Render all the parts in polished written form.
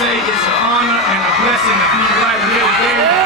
say it's an honor and a blessing to be right here today.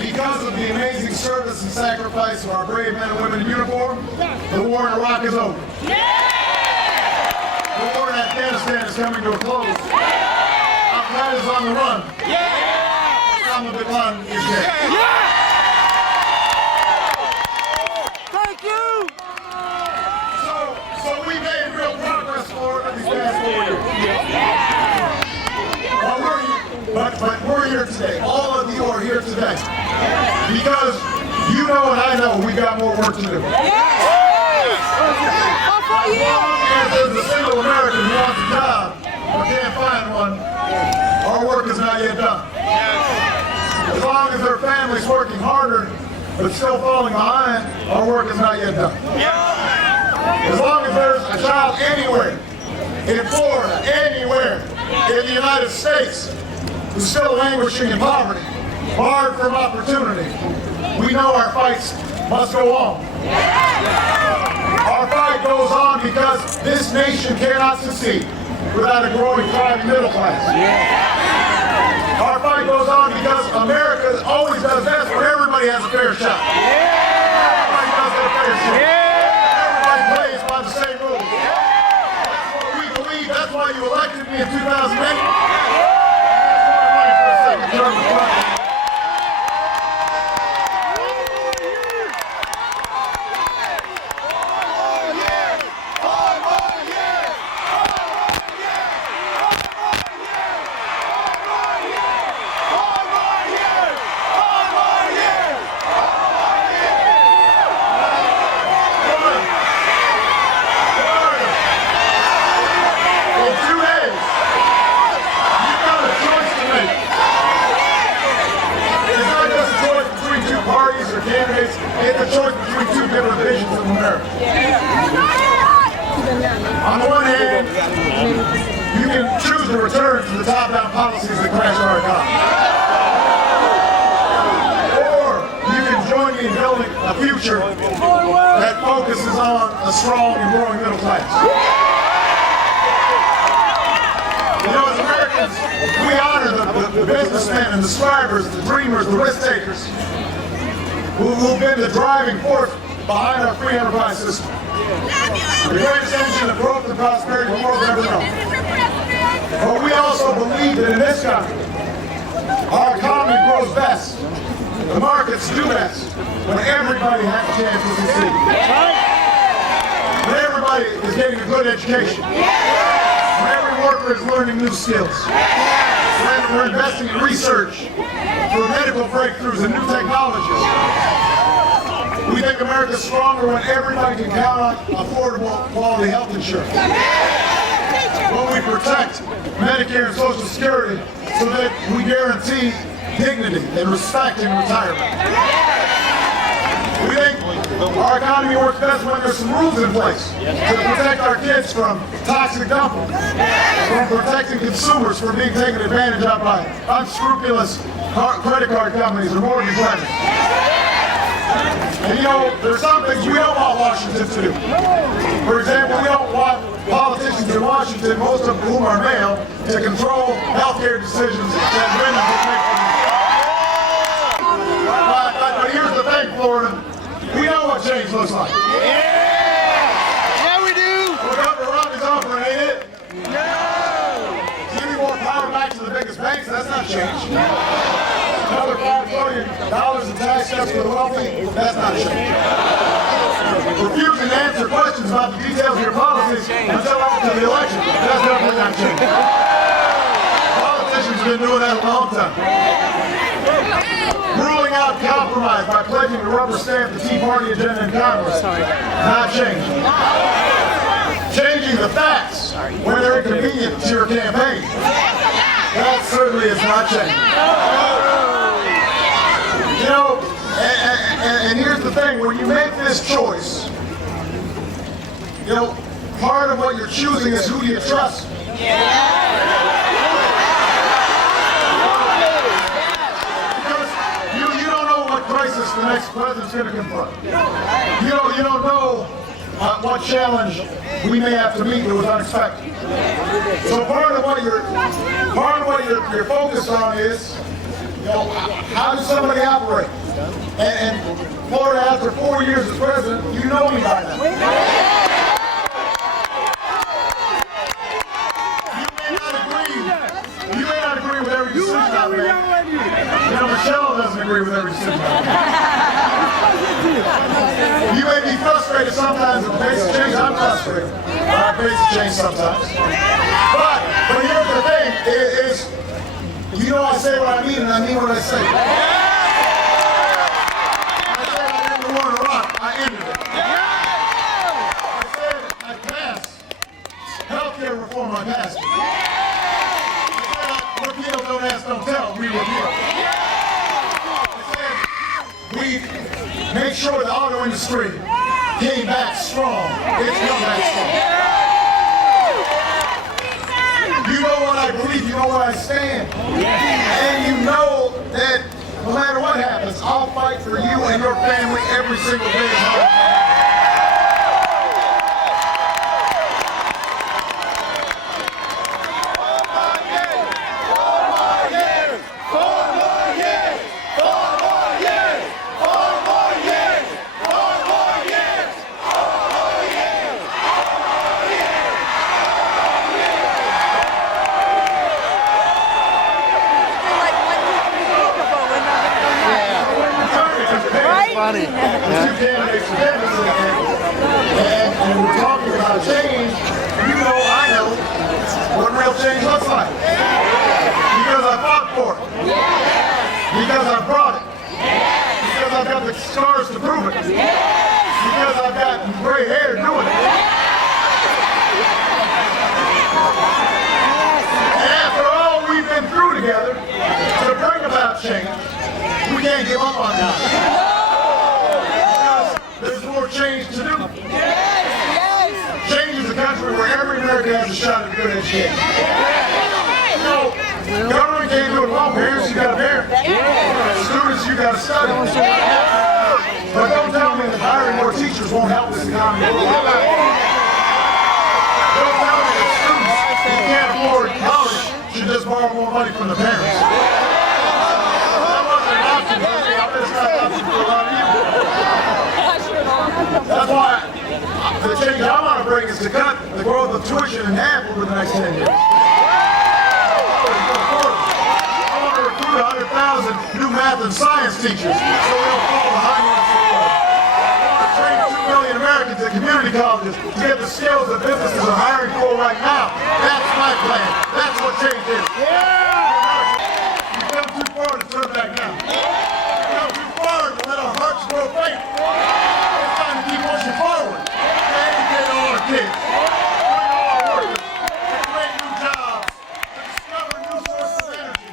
Because of the amazing service and sacrifice of our brave men and women in uniform, the war in Iraq is over. The war in Afghanistan is coming to a close. Al-Qaeda is on the run. Osama bin Laden is dead. Thank you! So we made real progress forward in these past 4 years. But we're here today. All of you are here today. Because you know and I know we've got more work to do. As long as there's a single American who wants a job but can't find one, our work is not yet done. As long as their family's working harder but still falling behind, our work is not yet done. As long as there's a child anywhere, in Florida, anywhere, in the United States, who's still languishing in poverty, barred from opportunity, we know our fights must go on. Our fight goes on because this nation cannot succeed without a growing, thriving middle class. Our fight goes on because America always does best when everybody has a fair shot. Everybody does have a fair shot. Everybody plays by the same rules. That's what we believe. That's why you elected me in 2008. It's a choice between two different visions of America. On the one hand, you can choose to return to the top-down policies that crash our economy. Or you can join me in building a future that focuses on a strong and growing middle class. You know, as Americans, we honor the businessmen and the strivers, the dreamers, the risk-takers, who've been the driving force behind our free enterprise system. The greatest engine of growth and prosperity the world ever known. But we also believe that in this country, our economy grows best, the markets do best, when everybody has a chance to succeed. When everybody is getting a good education. When every worker is learning new skills. We're investing in research for medical breakthroughs and new technologies. We think America's stronger when everybody can count on affordable, quality health insurance. When we protect Medicare and Social Security so that we guarantee dignity and respect in retirement. We think our economy works best when there's some rules in place to protect our kids from toxic dumping, from protecting consumers from being taken advantage of by unscrupulous credit card companies or mortgage lenders. And you know, there's some things we don't want Washington to do. For example, we don't want politicians in Washington, most of whom are male, to control healthcare decisions that women can make for themselves. But here's the thing, Florida. We know what change looks like. Yeah, we do. What Governor Romney's offering, ain't it? No. Giving more power back to the biggest banks, that's not change. Another $5 billion in tax cuts for the wealthy, that's not change. Refusing to answer questions about the details of your policies until after the election, that's definitely not change. Politicians have been doing that a long time. Ruling out compromise by pledging to rubber stamp the Tea Party agenda in Congress, not changing. Changing the facts when they're inconvenient to your campaign, that certainly is not changing. You know, and here's the thing, when you make this choice, you know, part of what you're choosing is who do you trust. Because you don't know what crisis the next president's going to confront. You don't know what challenge we may have to meet that was unexpected. So part of what you're focused on is, you know, how does somebody operate? And Florida, after 4 years as president, you know me by now. You may not agree with every decision I make. You know, Michelle doesn't agree with every decision I make. You may be frustrated sometimes at the pace of change. I'm frustrated by the pace of change sometimes. But here's the thing, is you know I say what I mean and I mean what I say. I said I didn't want to rock, I ended it. I said I passed healthcare reform, I passed it. I said repeal, don't ask, don't tell, we repeal. I said we make sure the auto industry came back strong. It's come back strong. You know what I believe, you know where I stand. And you know that no matter what happens, I'll fight for you and your family every single day. Funny. Two candidates for candidacy, and we're talking about change. You know, I know what real change looks like. Because I fought for it. Because I brought it. Because I've got the scars to prove it. Because I've got gray hair doing it. And after all we've been through together to bring about change, we can't give up on that. There's more change to do. Change is a country where every American has a shot at a good education. You know, government can't do it alone. Parents, you got to parent. Students, you got to study. But don't tell me that hiring more teachers won't help this economy. Don't tell me that students who can't afford college should just borrow more money from the parents. That wasn't an option for me. I bet it's not an option for a lot of you. That's why the change I want to bring is to cut the growth of tuition in half over the next 10 years. I want to recruit 100,000 new math and science teachers so we don't fall behind on school. I want to train million Americans in community colleges to get the skills that businesses are hiring for right now. That's my plan. That's what change is. You've gone too far to turn back now. You've gone too far to let our hearts grow faint. It's time to keep pushing forward. To educate all our kids. Bring all our workers. To create new jobs. To discover new sources of energy.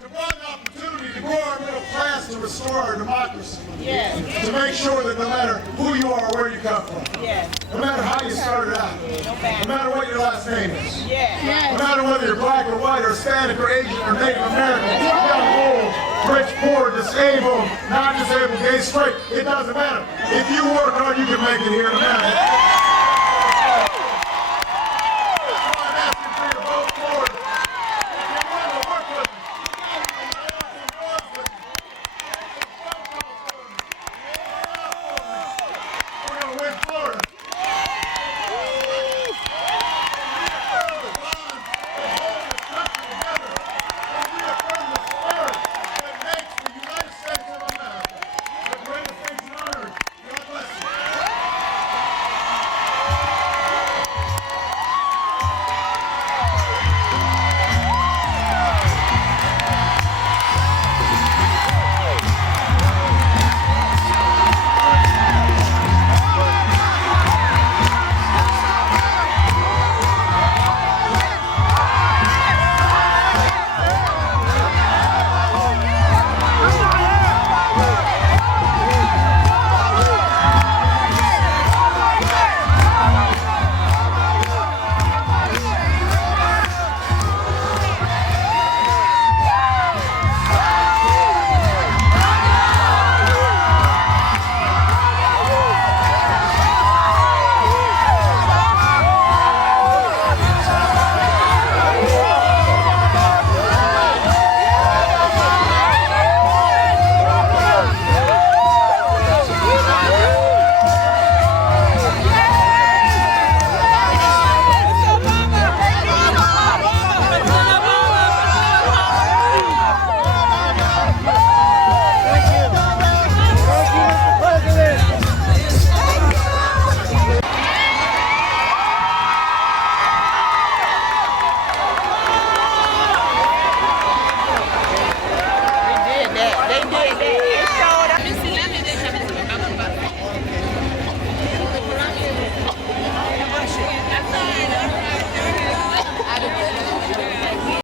To broaden opportunity to grow our middle class, to restore our democracy. To make sure that no matter who you are or where you come from, no matter how you started out, no matter what your last name is, no matter whether you're black or white or Hispanic or Asian or Native American, young, old, rich, poor, disabled, non-disabled, gay, straight, it doesn't matter. If you work hard, you can make it here in America.